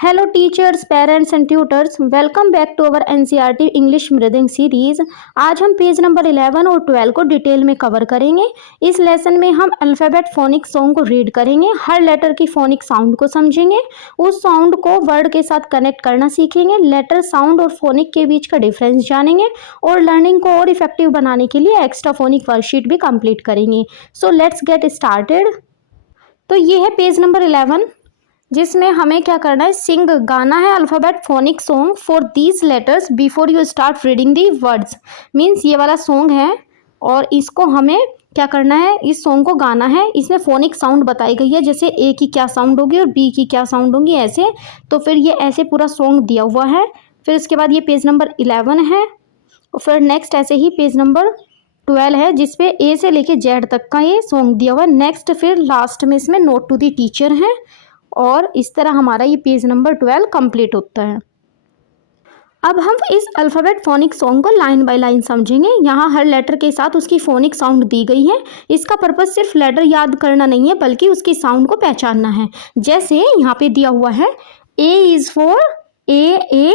Hello teachers, parents and tutors, welcome back to our NCERT English Breathing series. आज हम page number 11 और 12 को detail में cover करेंगे। इस लेसन में हम अल्फ़ाबेट फोनिक सॉन्ग को रीड करेंगे, हर लेटर की फोनिक साउंड को समझेंगे, उस साउंड को वर्ड के साथ कनेक्ट करना सीखेंगे, लेटर साउंड और फोनिक के बीच का डिफरेंस जानेंगे और लर्निंग को और इफेक्टिव बनाने के लिए एक्स्ट्रा फोनिक वर्कशीट भी कंप्लीट करेंगे। So let's get started. तो ये है पेज नंबर 11 जिसमें हमें क्या करना है, सिंग गाना है alphabet phonic song for these letters before you start reading the words. Means ये वाला सॉन्ग है और इसको हमें क्या करना है, इस सॉन्ग को गाना है। इसमें फोनिक साउंड बताई गई है, जैसे ए की क्या साउंड होगी और बी की क्या साउंड होगी, ऐसे। तो फिर ये ऐसे पूरा सॉन्ग दिया हुआ है। फिर उसके बाद ये पेज नंबर 11 है और फिर नेक्स्ट ऐसे ही पेज नंबर 12 है जिसपे ए से लेके जेड तक का ये सॉन्ग दिया हुआ है। नेक्स्ट फिर लास्ट में इसमें नोट टू दी टीचर है और इस तरह हमारा ये पेज नंबर 12 कंप्लीट होता है। अब हम इस अल्फ़ाबेट फोनिक सॉन्ग को लाइन बाय लाइन समझेंगे। यहाँ हर लेटर के साथ उसकी फोनिक साउंड दी गई है। इसका पर्पज़ सिर्फ लेटर याद करना नहीं है बल्कि उसकी साउंड को पहचानना है। जैसे यहाँ पे दिया हुआ है ए इज़ फॉर ए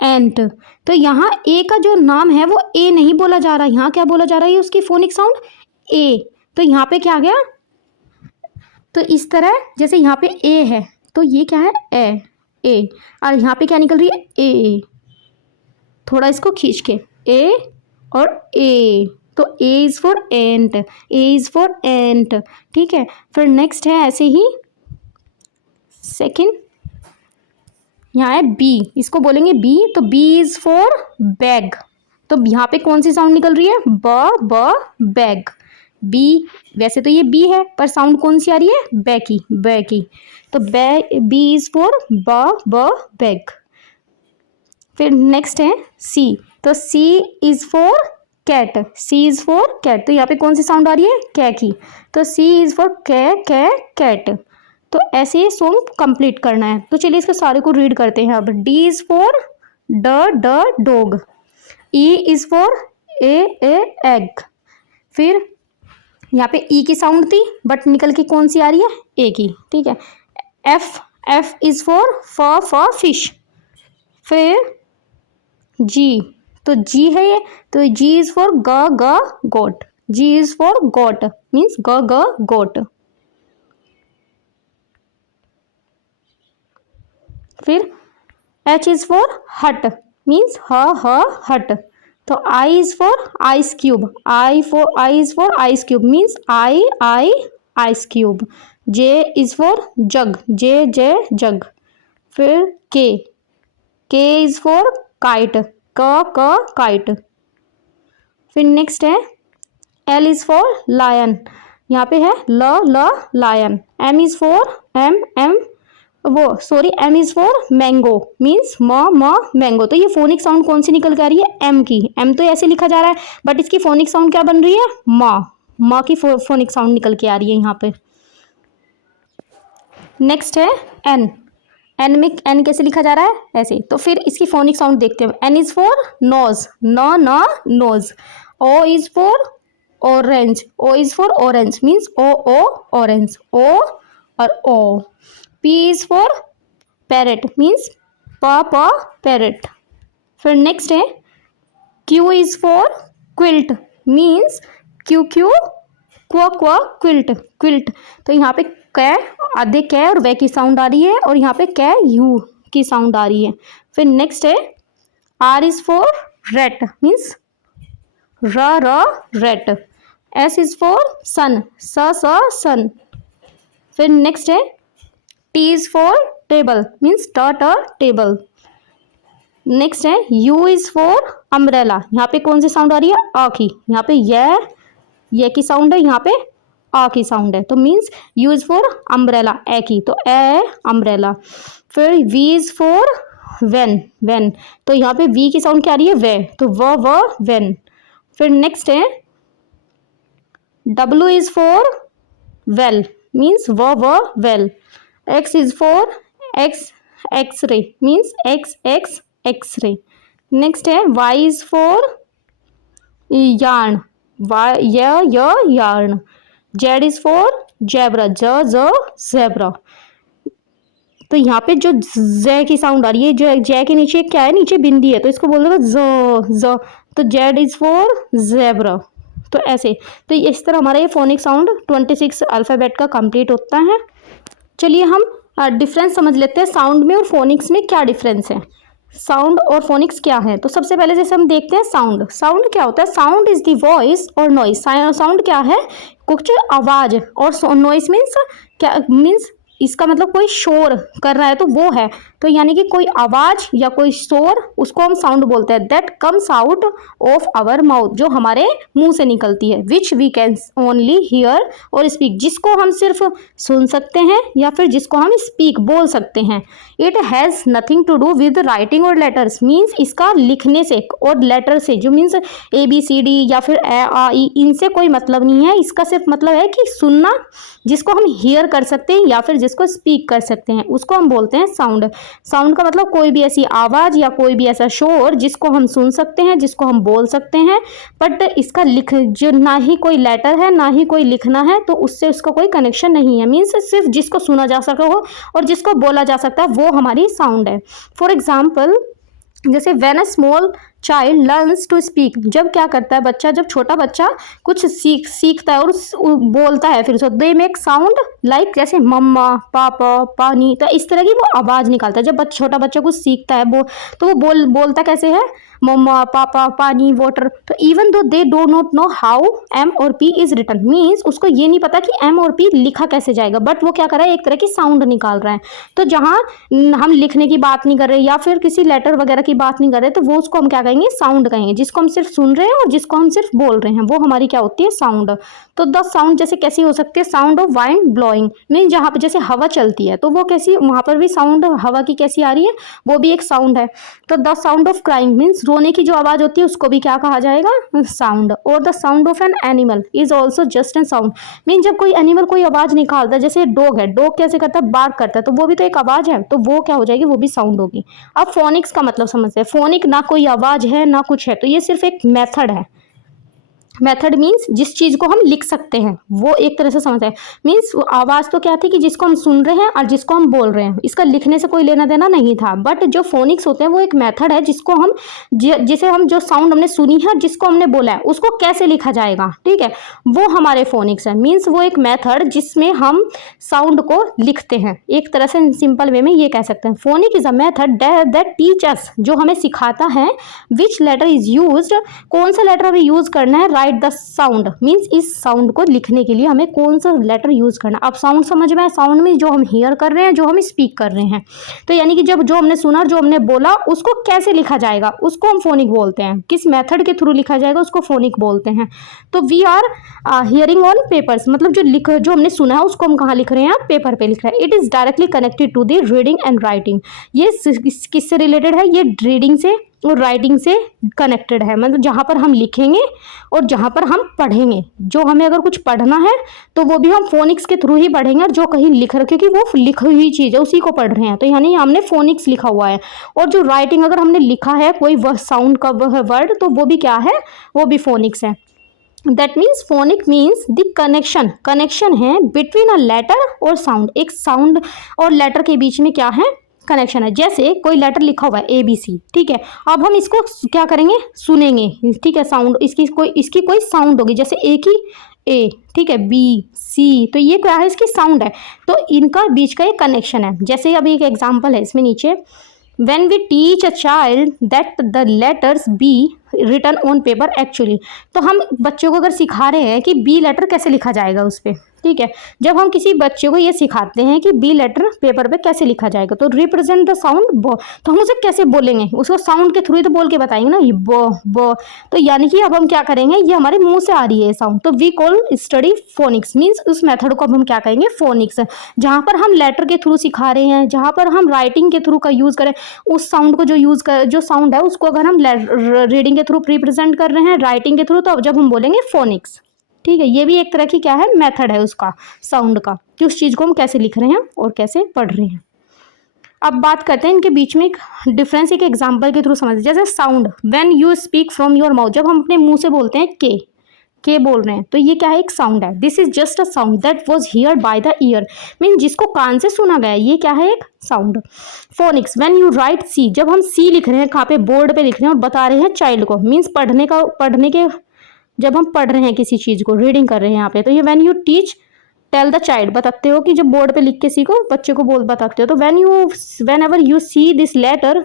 एंट। तो यहाँ ए का जो नाम है वो ए नहीं बोला जा रहा, यहाँ क्या बोला जा रहा है, उसकी फोनिक साउंड ए। तो यहाँ पे क्या आ गया, तो इस तरह जैसे यहाँ पे ए है तो ये क्या है ए और यहाँ पे क्या निकल रही है ए। थोड़ा इसको खींच के ए और ए, तो A is for ant, A is for ant. ठीक है, फिर नेक्स्ट है ऐसे ही सेकंड, यहाँ है बी, इसको बोलेंगे बी। तो बी इज़ फॉर बैग। तो यहाँ पे कौन सी साउंड निकल रही है, ब बैग। बी, वैसे तो ये बी है पर साउंड कौन सी आ रही है, बै की। तो बी इज फॉर ब बैग। फिर नेक्स्ट है सी। तो C is for cat, C is for cat. तो यहाँ पे कौन सी साउंड आ रही है, कै की। तो सी इज फॉर कैट। तो ऐसे ही सॉन्ग कंप्लीट करना है। तो चलिए इसके सारे को रीड करते हैं। अब डी इज फॉर ड dog. E is for a egg. फिर यहाँ पे ई की साउंड थी बट निकल के कौन सी आ रही है, ए की। ठीक है, एफ इज फॉर फिश। फिर जी, तो जी है ये, तो G is for goat. G is for goat means goat. फिर H is for hut means hut. तो I is for ice cube, I is for ice cube means I ice cube. J is for jug, J jug. फिर K is for kite, kite. फिर next है L is for lion, यहाँ पे है ल lion. M is for M is for mango means mango. तो ये phonic sound कौन सी निकल के आ रही है, एम की। एम तो ऐसे लिखा जा रहा है बट इसकी फोनिक साउंड क्या बन रही है, माँ की फोनिक साउंड निकल के आ रही है यहाँ पे। नेक्स्ट है एन में एन कैसे लिखा जा रहा है, ऐसे। तो फिर इसकी फोनिक साउंड देखते हैं। N is for nose, nose. O is for orange, O is for orange means O orange, O और O. P is for parrot means parrot। फिर नेक्स्ट है Q is for quilt means quilt. तो यहाँ पे कै, आधे कै और वे की साउंड आ रही है और यहाँ पे कै यू की साउंड आ रही है। फिर नेक्स्ट है R is for rat means rat. S is for sun, सन। फिर नेक्स्ट है T is for table means table. Next है U is for अम्ब्रेला, यहाँ पे कौन सी साउंड आ रही है, आ की। यहाँ पे ये की साउंड है, यहाँ पे आ की साउंड है। तो means U is for umbrella, ए की। तो ए अम्ब्रेला। फिर V is for वैन। तो यहाँ पे V की साउंड क्या आ रही है, वे। तो व वैन। फिर नेक्स्ट है W is for well means व well. X is for X-ray means X-ray। नेक्स्ट है Y is for yarn, yarn। Z is for zebra, zebra। तो यहाँ पे जो ज की साउंड आ रही है, जो जय के नीचे क्या है, नीचे बिंदी है, तो इसको बोल देगा ज। तो जेड इज फॉर जेब्रा। तो ऐसे, तो इस तरह हमारा ये फोनिक साउंड 26 अल्फ़ाबेट का कंप्लीट होता है। चलिए हम डिफरेंस समझ लेते हैं, साउंड में और फोनिक्स में क्या डिफरेंस है, साउंड और फोनिक्स क्या है। तो सबसे पहले जैसे हम देखते हैं साउंड, साउंड क्या होता है, साउंड इज द वॉइस और नॉइस। साउंड क्या है, कुछ आवाज, और नॉइस मीन्स क्या, मीन्स इसका मतलब कोई शोर कर रहा है तो वो है, तो यानी कि कोई आवाज या कोई शोर, उसको हम साउंड बोलते हैं। That comes out of our mouth, जो हमारे मुंह से निकलती है। Which we can only hear और स्पीक, जिसको हम सिर्फ सुन सकते हैं या फिर जिसको हम स्पीक बोल सकते हैं। It has nothing to do with writing और लेटर्स, मीन्स इसका लिखने से और लेटर से, जो मीन्स ABCD या फिर A, इनसे कोई मतलब नहीं है। इसका सिर्फ मतलब है कि सुनना, जिसको हम हियर कर सकते हैं या फिर जिसको स्पीक कर सकते हैं, उसको हम बोलते हैं साउंड। साउंड का मतलब कोई भी ऐसी आवाज़ या कोई भी ऐसा शोर जिसको हम सुन सकते हैं, जिसको हम बोल सकते हैं, बट इसका लिख, जो ना ही कोई लेटर है ना ही कोई लिखना है, तो उससे उसका कोई कनेक्शन नहीं है। मीन्स सिर्फ जिसको सुना जा सका हो और जिसको बोला जा सकता है वो हमारी साउंड है। फॉर एग्जाम्पल, जैसे when a small child learns to speak, जब क्या करता है बच्चा, जब छोटा बच्चा कुछ सीखता है और बोलता है, फिर दे मेक साउंड लाइक, जैसे मम्मा, पापा, पानी, तो इस तरह की वो आवाज़ निकालता है। जब छोटा बच्चा कुछ सीखता है तो वो बोलता कैसे है, मम्मा, पापा, पानी, वाटर। तो even though they do not know how M और P इज रिटन, मीन्स उसको ये नहीं पता कि M और P लिखा कैसे जाएगा, बट वो क्या कर रहा है, एक तरह की साउंड निकाल रहा है। तो जहाँ हम लिखने की बात नहीं कर रहे या फिर किसी लेटर वगैरह की बात नहीं कर रहे, तो वो उसको हम क्या कहेंगे, साउंड कहेंगे। जिसको हम सिर्फ सुन रहे हैं और जिसको हम सिर्फ बोल रहे हैं, वो हमारी क्या होती है, साउंड। तो द साउंड जैसे कैसी हो सकती है, sound of wind blowing, mean जहाँ पे जैसे हवा चलती है तो वो कैसी, वहाँ पर भी साउंड हवा की कैसी आ रही है, वो भी एक साउंड है। तो the sound of crying, means रोने की जो आवाज़ होती है उसको भी क्या कहा जाएगा, साउंड। और the sound of an animal is also just an sound, mean जब कोई एनिमल कोई आवाज़ निकालता है, जैसे डॉग है, डॉग कैसे करता है, बार्क करता है, तो वो भी तो एक आवाज़ है, तो वो क्या हो जाएगी, वो भी साउंड होगी। अब फोनिक्स का मतलब समझते हैं। फोनिक ना कोई आवाज़ है ना कुछ है, तो ये सिर्फ एक मेथड है। मेथड मीन्स जिस चीज़ को हम लिख सकते हैं, वो एक तरह से समझते हैं। मीन्स आवाज़ तो क्या थी कि जिसको हम सुन रहे हैं और जिसको हम बोल रहे हैं, इसका लिखने से कोई लेना देना नहीं था। बट जो फोनिक्स होते हैं वो एक मेथड है, जिसको हम जिसे हम जो साउंड हमने सुनी है और जिसको हमने बोला है उसको कैसे लिखा जाएगा, ठीक है, वो हमारे फोनिक्स है। मीन्स वो एक मेथड जिसमें हम साउंड को लिखते हैं। एक तरह से सिंपल वे में ये कह सकते हैं, phonic is a method that teach us, जो हमें सिखाता है, विच लेटर इज यूज्ड, कौन सा लेटर हमें यूज करना है, राइट द साउंड, मीन्स इस साउंड को लिखने के लिए हमें कौन सा लेटर यूज करना। अब साउंड समझ में है, साउंड में जो हम हियर कर रहे हैं, जो हम स्पीक कर रहे हैं, तो यानी कि जब जो हमने सुना, जो हमने बोला, उसको कैसे लिखा जाएगा, उसको हम फोनिक बोलते हैं। किस मेथड के थ्रू लिखा जाएगा उसको फोनिक बोलते हैं। तो we are hearing on papers, मतलब जो हमने सुना है उसको हम कहाँ लिख रहे हैं, पेपर पे लिख रहे हैं। It is directly connected to the reading and writing, ये किससे रिलेटेड है, ये रीडिंग से और राइटिंग से कनेक्टेड है। मतलब जहाँ पर हम लिखेंगे और जहाँ पर हम पढ़ेंगे, जो हमें अगर कुछ पढ़ना है तो वो भी हम फोनिक्स के थ्रू ही पढ़ेंगे, और जो कहीं लिख रखे, क्योंकि वो लिखी हुई चीज़ है उसी को पढ़ रहे हैं, तो यानी हमने फोनिक्स लिखा हुआ है। और जो राइटिंग, अगर हमने लिखा है कोई वह साउंड का वह वर्ड, तो वो भी क्या है, वो भी फोनिक्स है। That means phonic means the connection है बिटवीन अ लेटर और साउंड, एक साउंड और लेटर के बीच में क्या है, कनेक्शन है। जैसे कोई लेटर लिखा हुआ है ABC, ठीक है, अब हम इसको क्या करेंगे, सुनेंगे, ठीक है, साउंड इसकी कोई साउंड होगी, जैसे A की A, ठीक है, B C, तो ये क्या है, इसकी साउंड है। तो इनका बीच का एक कनेक्शन है। जैसे अभी एक एग्जाम्पल है इसमें नीचे, when we teach a child that the letters B written on paper actually, तो हम बच्चों को अगर सिखा रहे हैं कि B लेटर कैसे लिखा जाएगा उस पर, ठीक है, जब हम किसी बच्चे को ये सिखाते हैं कि बी लेटर पेपर पे कैसे लिखा जाएगा, तो रिप्रेजेंट द साउंड ब, तो हम उसे कैसे बोलेंगे, उसको साउंड के थ्रू ही तो बोल के बताएंगे ना, ये ब। तो यानी कि अब हम क्या करेंगे, ये हमारे मुंह से आ रही है साउंड, तो we call study phonics, means उस मेथड को अब हम क्या कहेंगे, फोनिक्स। जहाँ पर हम लेटर के थ्रू सिखा रहे हैं, जहाँ पर हम राइटिंग के थ्रू का यूज़ करें, उस साउंड को जो साउंड है उसको अगर हम रीडिंग के थ्रू रिप्रेजेंट कर रहे हैं, राइटिंग के थ्रू, तो अब जब हम बोलेंगे फोनिक्स, ठीक है। ये भी एक तरह की क्या है, मेथड है उसका, साउंड का, कि उस चीज़ को हम कैसे लिख रहे हैं और कैसे पढ़ रहे हैं। अब बात करते हैं इनके बीच में एक डिफरेंस, एक एग्जांपल के थ्रू समझते हैं। जैसे sound, when you speak from your mouth, जब हम अपने मुंह से बोलते हैं के, के बोल रहे हैं, तो ये क्या है, एक साउंड है। This is just a sound that was heard by the ear, mean जिसको कान से सुना गया, ये क्या है, एक sound. Phonics, when you write C, जब हम सी लिख रहे हैं, कहाँ पे, बोर्ड पे लिख रहे हैं और बता रहे हैं चाइल्ड को, मीन्स पढ़ने के, जब हम पढ़ रहे हैं किसी चीज को, रीडिंग कर रहे हैं यहाँ पे, तो ये when you teach tell the child, बताते हो कि जब बोर्ड पे लिख के सीखो, बच्चे को बोल बताते हो, तो whenever you see this letter,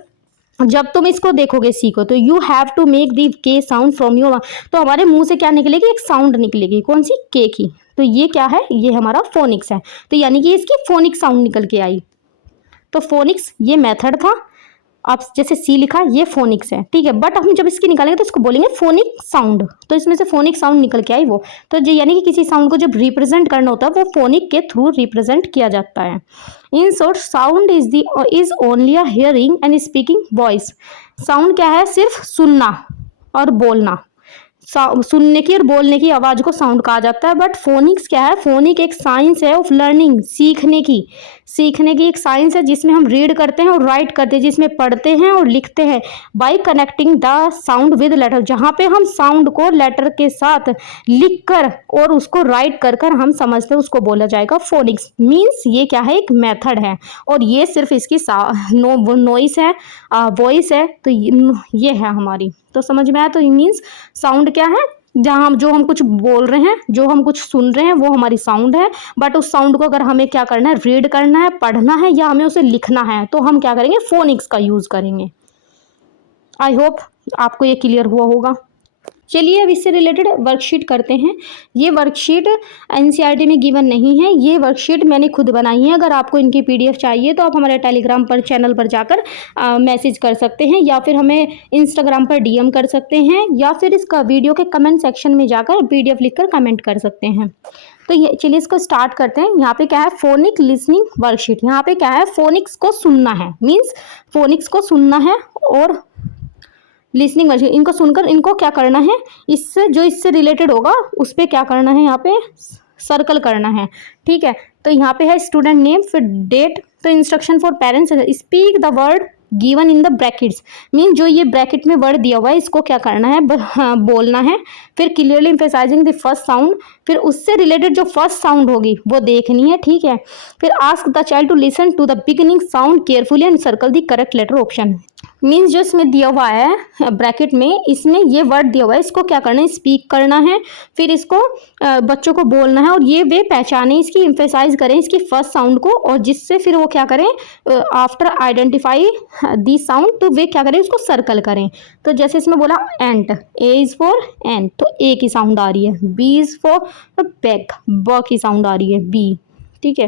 जब तुम इसको देखोगे सीखो, तो you have to make the K sound from your, तो हमारे मुंह से क्या निकलेगी, एक साउंड निकलेगी, कौन सी, के की। तो ये क्या है, ये हमारा फोनिक्स है। तो यानी कि इसकी फोनिक साउंड निकल के आई। तो फोनिक्स ये मेथड था। आप जैसे सी लिखा, ये फोनिक्स है, ठीक है। बट हम जब इसकी निकालेंगे तो इसको बोलेंगे फोनिक साउंड, तो इसमें से फोनिक साउंड निकल के आई वो। तो ये यानी कि किसी साउंड को जब रिप्रेजेंट करना होता है, वो फोनिक के थ्रू रिप्रेजेंट किया जाता है। In short, sound is only a hearing and speaking voice. Sound क्या है, सिर्फ सुनना और बोलना, सुनने की और बोलने की आवाज को साउंड कहा जाता है। बट फोनिक्स क्या है, फोनिक एक साइंस है ऑफ लर्निंग, सीखने की एक साइंस है, जिसमें हम रीड करते हैं और राइट करते हैं, जिसमें पढ़ते हैं और लिखते हैं। By connecting the sound with letter, जहाँ पे हम साउंड को लेटर के साथ लिख कर और उसको राइट कर कर हम समझते हैं, उसको बोला जाएगा फोनिक्स। मीन्स ये क्या है, एक मेथड है, और ये सिर्फ इसकी नॉइस है, वॉइस है, तो ये है हमारी। तो समझ में आया। तो मीन्स साउंड क्या है, जहाँ जो हम कुछ बोल रहे हैं, जो हम कुछ सुन रहे हैं, वो हमारी साउंड है। बट उस साउंड को अगर हमें क्या करना है, रीड करना है, पढ़ना है, या हमें उसे लिखना है, तो हम क्या करेंगे, फोनिक्स का यूज करेंगे। आई होप आपको ये क्लियर हुआ होगा। चलिए अब इससे रिलेटेड वर्कशीट करते हैं। ये वर्कशीट एनसीईआरटी में गिवन नहीं है, ये वर्कशीट मैंने खुद बनाई है। अगर आपको इनकी पीडीएफ चाहिए तो आप हमारे टेलीग्राम पर चैनल पर जाकर मैसेज कर सकते हैं, या फिर हमें इंस्टाग्राम पर डीएम कर सकते हैं, या फिर इसका वीडियो के कमेंट सेक्शन में जाकर पीडीएफ लिखकर कमेंट कर सकते हैं। तो ये चलिए इसको स्टार्ट करते हैं। यहाँ पे क्या है, फोनिक लिसनिंग वर्कशीट। यहाँ पे क्या है, फोनिक्स को सुनना है, मीन्स फोनिक्स को सुनना है और लिसनिंग वर्कशीट, इनको सुनकर इनको क्या करना है, इससे रिलेटेड होगा उस पर क्या करना है, यहाँ पे सर्कल करना है, ठीक है। तो यहाँ पे है स्टूडेंट नेम, फिर डेट, तो instruction for parents, speak the word given in the brackets, mean जो ये ब्रैकेट में वर्ड दिया हुआ है, इसको क्या करना है, बोलना है। फिर clearly emphasizing the first sound, फिर उससे रिलेटेड जो फर्स्ट साउंड होगी वो देखनी है, ठीक है। फिर ask the child to listen to the beginning sound carefully and circle the correct letter option. Means जो इसमें दिया हुआ है ब्रैकेट में, इसमें ये वर्ड दिया हुआ है, इसको क्या करना है, स्पीक करना है, फिर इसको बच्चों को बोलना है, और ये वे पहचाने, इसकी एम्फेसाइज करें इसकी फर्स्ट साउंड को, और जिससे फिर वो क्या करें, आफ्टर आइडेंटिफाई दी साउंड, तो वे क्या करें, उसको सर्कल करें। तो जैसे इसमें बोला एंट, ए इज फॉर एंट, तो ए की साउंड आ रही है। बी इज फॉर बैग, ब की साउंड आ रही है, बी, ठीक है।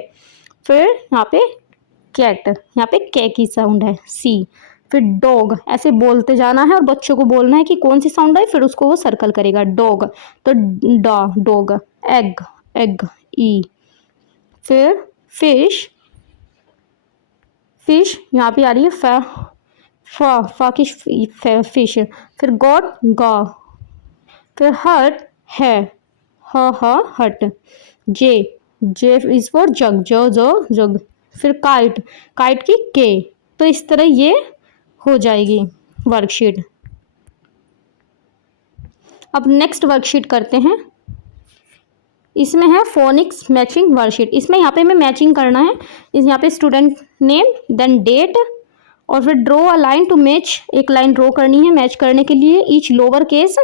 फिर यहाँ पे कैट, यहाँ पे के की साउंड है, सी। फिर डॉग, ऐसे बोलते जाना है और बच्चों को बोलना है कि कौन सी साउंड आई, फिर उसको वो सर्कल करेगा, डॉग, तो डॉ, डॉग। एग, एग, ई। फिर फिश, फिश यहाँ पे आ रही है फा की फिश। फिर गॉड, गा। फिर हट है, ह हट। जे, जे इज फॉर जग, जो जग। फिर काइट, काइट की के। तो इस तरह ये हो जाएगी वर्कशीट। अब नेक्स्ट वर्कशीट करते हैं। इसमें है फोनिक्स मैचिंग वर्कशीट। इसमें यहाँ पे हमें मैचिंग करना है। यहाँ पे स्टूडेंट नेम, देन डेट, और फिर draw a line to match, एक लाइन ड्रॉ करनी है मैच करने के लिए। Each lower case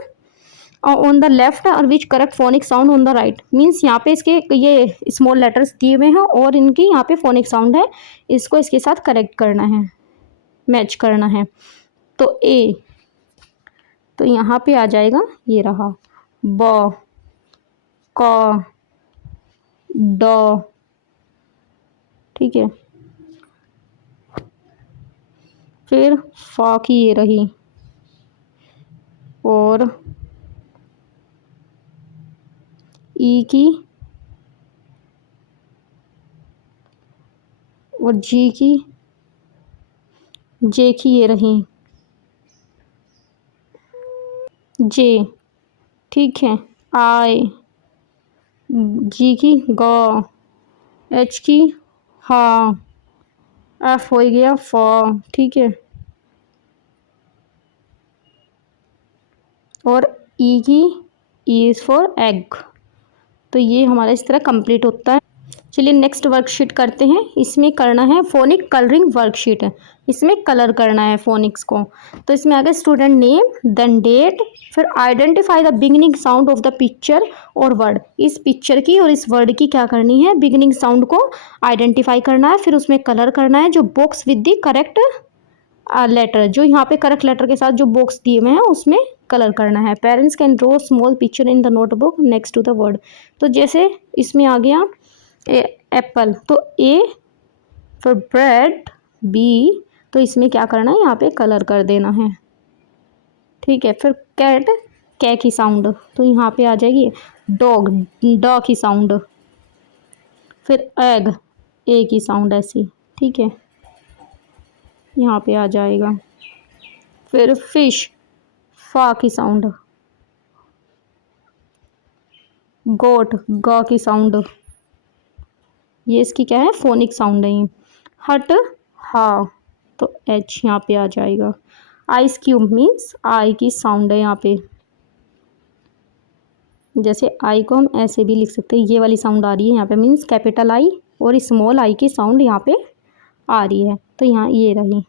on the left और which correct phonic sound on the right. Means यहाँ पे इसके ये स्मॉल लेटर्स दिए हुए हैं और इनकी यहाँ पे फोनिक साउंड है, इसको इसके साथ करेक्ट करना है, मैच करना है। तो ए, तो यहाँ पे आ जाएगा, ये रहा, ब, क, ड, ठीक है। फिर फा की ये रही, और ई की, और जी की, जे की ये रही, जे, ठीक है। आई, जी की ग, एच की हा, एफ हो गया फ, ठीक है। और ई की ई इज़ फॉर एग। तो ये हमारा इस तरह कंप्लीट होता है। चलिए नेक्स्ट वर्कशीट करते हैं। इसमें करना है फोनिक कलरिंग वर्कशीट है, इसमें कलर करना है फोनिक्स को। तो इसमें आगे स्टूडेंट नेम, देन डेट, फिर identify the beginning sound of the picture और वर्ड। इस पिक्चर की और इस वर्ड की क्या करनी है, बिगिनिंग साउंड को आइडेंटिफाई करना है, फिर उसमें कलर करना है जो box with the correct letter, जो यहाँ पे करेक्ट लेटर के साथ जो बॉक्स दिए हुए हैं उसमें कलर करना है। Parents can draw small picture in the notebook next to the word. तो जैसे इसमें आ गया एप्पल, तो ए फिर ब्रेड, बी, तो इसमें क्या करना है, यहाँ पे कलर कर देना है। ठीक है। फिर कैट, कै की साउंड, तो यहाँ पे आ जाएगी डॉग, ड की साउंड। फिर एग, ए की साउंड ऐसी। ठीक है, यहाँ पे आ जाएगा। फिर फिश, फा की साउंड। गोट, ग की साउंड, ये इसकी क्या है, फोनिक साउंड है ये। हट, हा, तो एच यहाँ पे आ जाएगा। आइस क्यूब मीन्स आई की साउंड है यहाँ पे। जैसे आई को हम ऐसे भी लिख सकते हैं, ये वाली साउंड आ रही है यहाँ पे, मीन्स कैपिटल आई, और स्मॉल आई की साउंड यहाँ पे आ रही है। तो यहाँ ये रही,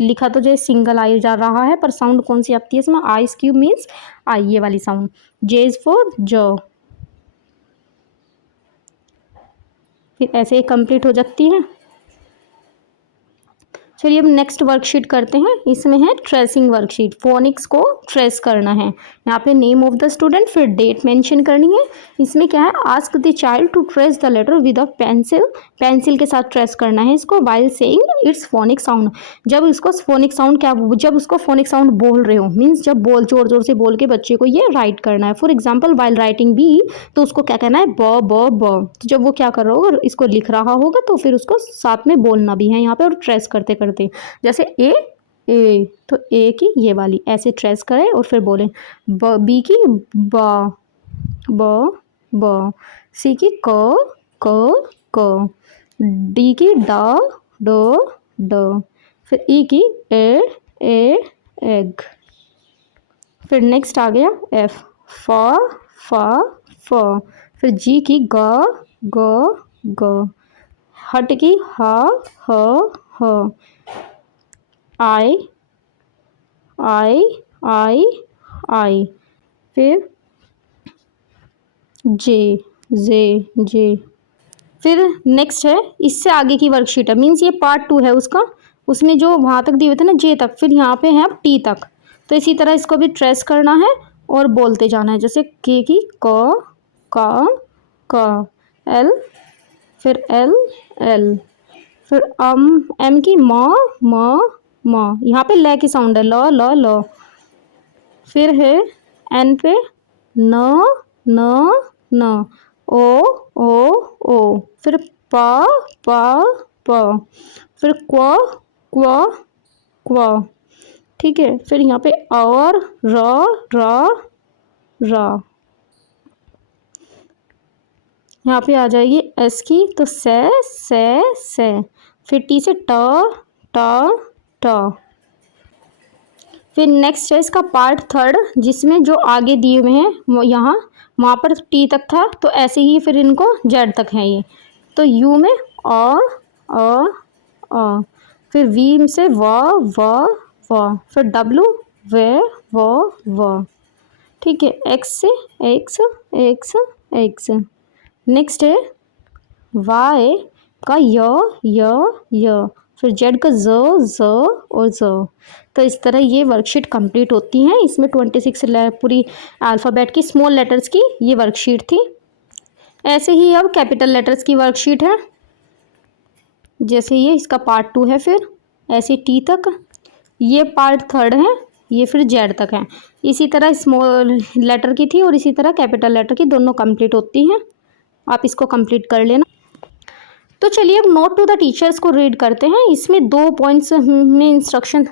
लिखा तो जो सिंगल आई जा रहा है, पर साउंड कौन सी आती है इसमें, आइस क्यूब मीन्स आई, ये वाली साउंड। जे इज फॉर जो। फिर ऐसे ही कंप्लीट हो जाती है। चलिए अब नेक्स्ट वर्कशीट करते हैं। इसमें है ट्रेसिंग वर्कशीट, फोनिक्स को ट्रेस करना है। यहाँ पे नेम ऑफ द स्टूडेंट, फिर डेट मेंशन करनी है। इसमें क्या है, ask the child to trace the letter with a pencil, pencil के साथ ट्रेस करना है इसको, while saying it's phonic sound. जब इसको फोनिक साउंड क्या, जब उसको फोनिक साउंड बोल रहे हो, मीन्स जब बोल जोर जोर से बोल के बच्चे को ये राइट करना है। For example while writing b, तो उसको क्या कहना है, ब ब ब। तो जब वो क्या कर रहा होगा, इसको लिख रहा होगा, तो फिर उसको साथ में बोलना भी है यहाँ पे, और ट्रेस करते करते। जैसे ए, तो ए की ये वाली ऐसे ट्रेस करें और फिर बोलें। बी की ब ब ब, सी की क क, डी की ड ड ड, फिर ई की ए एग। फिर नेक्स्ट आ गया एफ, फ, फिर जी की ग ग, हट की ह, आई, फिर जे। फिर नेक्स्ट है, इससे आगे की वर्कशीट है, मीन्स ये पार्ट 2 है उसका, उसमें जो वहाँ तक दिए हुए थे ना, जे तक, फिर यहाँ पे है अब टी तक। तो इसी तरह इसको भी ट्रेस करना है और बोलते जाना है। जैसे के की क, एल, फिर एल, फिर एम की म, यहाँ पे ल की साउंड है, ल। फिर है एन पे न, ओ, फिर प, फिर क्व। ठीक है। फिर यहाँ पे और र, यहाँ पे आ जाएगी एस की, तो से। फिर टी से ट। फिर नेक्स्ट है इसका पार्ट 3, जिसमें जो आगे दिए हुए हैं वो यहाँ, वहाँ पर टी तक था, तो ऐसे ही फिर इनको जेड तक है ये। तो यू में अ, फिर वी से व, फिर डब्लू व। ठीक है। एक्स से एक्स। नेक्स्ट है वाई का य, फिर जेड का ज और ज। तो इस तरह ये वर्कशीट कंप्लीट होती है। इसमें 26 पूरी अल्फ़ाबेट की स्मॉल लेटर्स की ये वर्कशीट थी। ऐसे ही अब कैपिटल लेटर्स की वर्कशीट है। जैसे ये इसका पार्ट 2 है, फिर ऐसे टी तक, ये पार्ट 3 है, ये फिर जेड तक है। इसी तरह स्मॉल लेटर की थी और इसी तरह कैपिटल लेटर की, दोनों कंप्लीट होती हैं। आप इसको कंप्लीट कर लेना। तो चलिए अब नोट टू द टीचर्स को रीड करते हैं। इसमें 2 पॉइंट्स में इंस्ट्रक्शन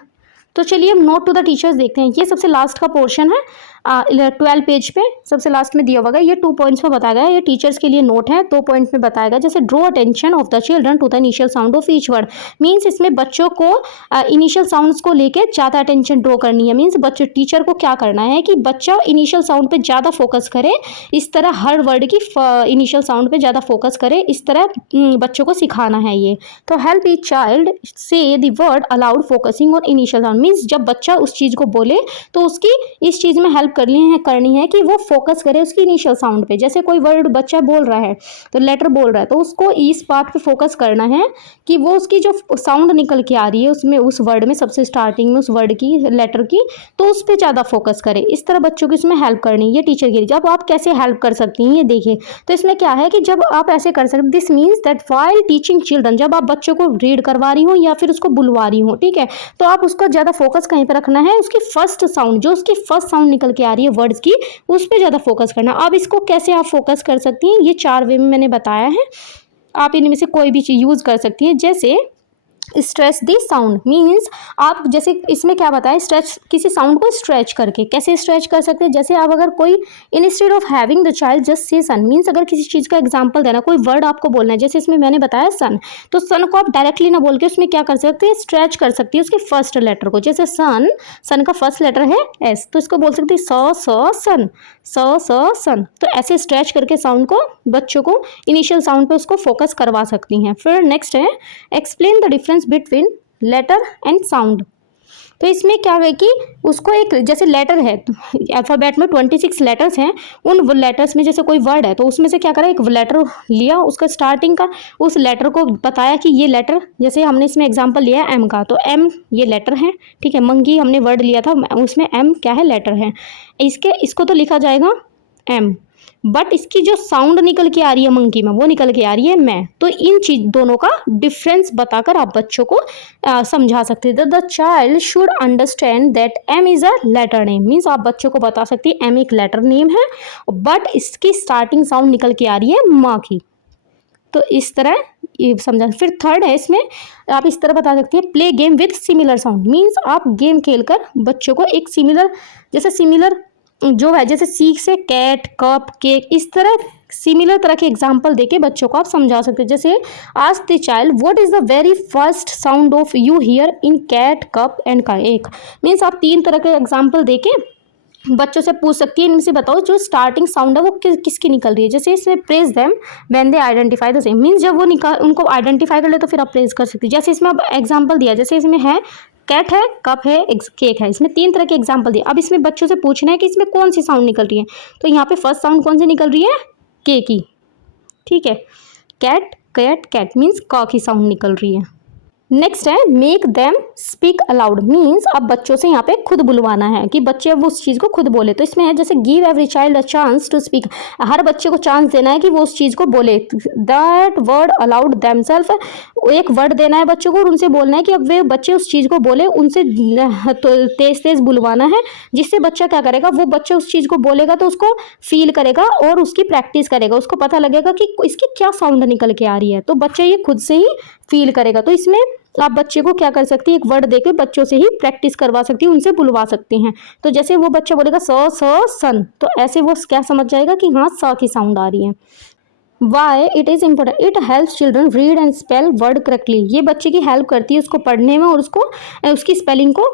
तो चलिए हम नोट टू द टीचर्स देखते हैं। ये सबसे लास्ट का पोर्शन है 12 पेज पे सबसे लास्ट में दिया हुआ है। ये 2 पॉइंट्स में बताया गया है। ये टीचर्स के लिए नोट है, 2 पॉइंट में बताया गया। जैसे draw attention of the children to the initial sound of each word, means इसमें बच्चों को इनिशियल साउंड्स को लेके ज़्यादा अटेंशन ड्रॉ करनी है। मीन्स बच्चों टीचर को क्या करना है कि बच्चा इनिशियल साउंड पे ज़्यादा फोकस करे, इस तरह हर वर्ड की इनिशियल साउंड पे ज़्यादा फोकस करे, इस तरह बच्चों को सिखाना है ये। तो हेल्प ईच चाइल्ड से the word allowed focusing on initial sound, means जब बच्चा उस चीज़ को बोले तो उसकी इस चीज़ में हेल्प करनी है कि वो फोकस करे उसकी इनिशियल साउंड पे। जैसे कोई वर्ड बच्चा बोल रहा है तो लेटर बोल रहा है, तो उसको इस बात पे फोकस करना है कि वो उसकी जो साउंड निकल के आ रही है उसमें, उस वर्ड में सबसे स्टार्टिंग में उस वर्ड की लेटर की, तो उस पर ज़्यादा फोकस करे। इस तरह बच्चों की इसमें हेल्प करनी है। ये टीचर की जब आप कैसे हेल्प कर सकती हैं ये देखिए। तो इसमें क्या है कि जब आप ऐसे कर सकते, this means that while teaching children, जब आप बच्चों को रीड करवा रही हो या फिर उसको बुलवा रही हो, ठीक है, तो आप उसका ज़्यादा फोकस कहीं पर रखना है, उसकी फर्स्ट साउंड, जो उसकी फर्स्ट साउंड निकल के आ रही है वर्ड्स की, उस पर ज़्यादा फोकस करना। अब इसको कैसे आप फोकस कर सकती हैं, ये 4 वे में मैंने बताया है। आप इनमें से कोई भी चीज़ यूज़ कर सकती हैं। जैसे स्ट्रेच दी साउंड, मीन्स आप जैसे इसमें क्या बताया, स्ट्रेच, किसी साउंड को स्ट्रेच करके कैसे स्ट्रेच कर सकते हैं। जैसे आप अगर कोई instead of having the child just say sun, means अगर किसी चीज़ का एग्जांपल देना, कोई वर्ड आपको बोलना है, जैसे इसमें मैंने बताया सन, तो सन को आप डायरेक्टली ना बोल के उसमें क्या कर सकते हैं, स्ट्रेच कर सकती है उसके फर्स्ट लेटर को। जैसे सन, सन का फर्स्ट लेटर है एस, तो इसको बोल सकते हैं सन, सन। तो ऐसे स्ट्रेच करके साउंड को बच्चों को इनिशियल साउंड पे उसको फोकस करवा सकती हैं। फिर नेक्स्ट है explain the difference between letter and sound. तो इसमें क्या है कि उसको एक, जैसे लेटर है, अल्फ़ाबेट में 26 लेटर्स हैं, उन लेटर्स में जैसे कोई वर्ड है तो उसमें से क्या करा, एक लेटर लिया उसका स्टार्टिंग का, उस लेटर को बताया कि ये लेटर, जैसे हमने इसमें एग्जांपल लिया है एम का, तो एम ये लेटर है, ठीक है। मंकी हमने वर्ड लिया था, उसमें एम क्या है, लेटर है। इसको तो लिखा जाएगा एम, बट इसकी जो साउंड निकल के आ रही है मंकी में, वो निकल के आ रही है मैं। तो इन चीज दोनों का डिफरेंस बताकर आप बच्चों को समझा सकते हैं। The child should understand that M is a letter name, means आप बच्चों को बता सकती है एम एक लेटर नेम है, बट इसकी स्टार्टिंग साउंड निकल के आ रही है माँ की। तो इस तरह ये समझा। फिर थर्ड है, इसमें आप इस तरह बता सकती है play game with similar sound, means आप गेम खेलकर बच्चों को एक सिमिलर, जैसे सिमिलर जो है, जैसे सी से कैट, कप, केक, इस तरह सिमिलर तरह के एग्जाम्पल देके बच्चों को आप समझा सकते हैं। जैसे ask the child what is the very first sound of you hear in cat, cup and cake, means आप 3 तरह के एग्जाम्पल देके बच्चों से पूछ सकती है इनमें से बताओ जो स्टार्टिंग साउंड है वो किसकी निकल रही है। जैसे इसमें praise them when they identify the same, means जब वो उनको आइडेंटिफाई कर ले तो फिर आप प्रेज कर सकती है। जैसे इसमें अब एग्जाम्पल दिया, जैसे इसमें है कैट है, कप है, केक है, इसमें 3 तरह के एग्जाम्पल दिए। अब इसमें बच्चों से पूछना है कि इसमें कौन सी साउंड निकल रही है, तो यहाँ पे फर्स्ट साउंड कौन सी निकल रही है, के की, ठीक है। कैट, कैट, कैट मीन्स क की साउंड निकल रही है। नेक्स्ट है make them speak allowed, means अब बच्चों से यहाँ पे खुद बुलवाना है कि बच्चे अब उस चीज़ को खुद बोले। तो इसमें है जैसे give every child a chance to speak, हर बच्चे को चांस देना है कि वो उस चीज़ को बोले। दैट वर्ड अलाउड देमसेल्फ, एक वर्ड देना है बच्चों को और उनसे बोलना है कि अब वे बच्चे उस चीज़ को बोले, उनसे तो तेज तेज बुलवाना है, जिससे बच्चा क्या करेगा, वो बच्चा उस चीज़ को बोलेगा तो उसको फील करेगा और उसकी प्रैक्टिस करेगा, उसको पता लगेगा कि इसकी क्या साउंड निकल के आ रही है, तो बच्चा ये खुद से ही फील करेगा। तो इसमें आप बच्चे को क्या कर सकती है, एक वर्ड देके बच्चों से ही प्रैक्टिस करवा सकती है, उनसे बुलवा सकती हैं। तो जैसे वो बच्चा बोलेगा सन, तो ऐसे वो क्या समझ जाएगा कि हाँ स की साउंड आ रही है। Why it is important, it helps children read and spell word correctly, ये बच्चे की हेल्प करती है उसको पढ़ने में और उसको उसकी स्पेलिंग को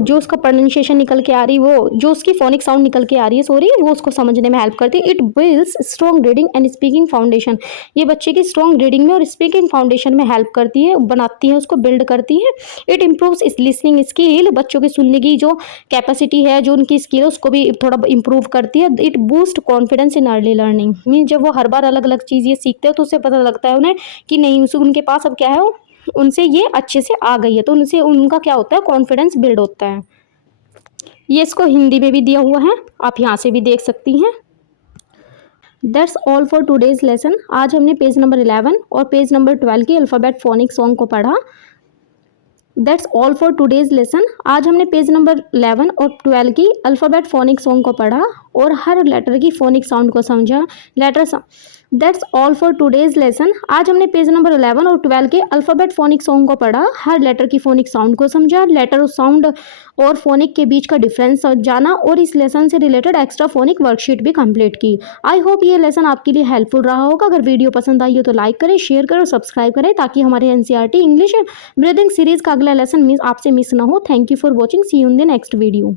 जो उसका प्रोनाउंसिएशन निकल के आ रही, वो जो उसकी फोनिक साउंड निकल के आ रही है, सॉरी, वो उसको समझने में हेल्प करती है। It builds strong reading and speaking foundation, ये बच्चे की स्ट्रॉन्ग रीडिंग में और स्पीकिंग फाउंडेशन में हेल्प करती है, बनाती है, उसको बिल्ड करती है। इट इम्प्रूव्स लिसनिंग स्किल, बच्चों की सुनने की जो कैपेसिटी है, जो उनकी स्किल है, उसको भी थोड़ा इम्प्रूव करती है। It boost confidence in early learning, mean जब वो हर बार अलग अलग चीज़ ये सीखते हो तो उससे पता लगता है उन्हें कि नहीं, उनके पास अब क्या है, उनसे ये अच्छे से आ गई है, तो उनसे उनका क्या होता है, कॉन्फिडेंस बिल्ड होता है। ये इसको हिंदी में भी दिया हुआ है, आप यहाँ से भी देख सकती हैं। That's all for today's lesson. आज हमने पेज नंबर 11 और पेज नंबर 12 की अल्फ़ाबेट फोनिक सॉन्ग को पढ़ा। That's all for today's lesson. आज हमने पेज नंबर 11 और 12 की अल्फ़ाबेट फोनिक सॉन्ग को पढ़ा। और हर लेटर की फोनिक साउंड को समझा। That's all for today's lesson. आज हमने पेज नंबर 11 और 12 के अल्फ़ाबेट फोनिक सॉन्ग को पढ़ा, हर लेटर की फोनिक साउंड को समझा, लेटर साउंड और फोनिक के बीच का डिफरेंस जाना और इस लेसन से रिलेटेड एक्स्ट्रा फोनिक वर्कशीट भी कंप्लीट की। आई होप ये लेसन आपके लिए हेल्पफुल रहा होगा। अगर वीडियो पसंद आई हो तो लाइक करें, शेयर करें और सब्सक्राइब करें ताकि हमारे एनसीईआरटी इंग्लिश ब्रीदिंग सीरीज का अगला लेसन आपसे मिस ना हो। Thank you for watching, see you in the next video.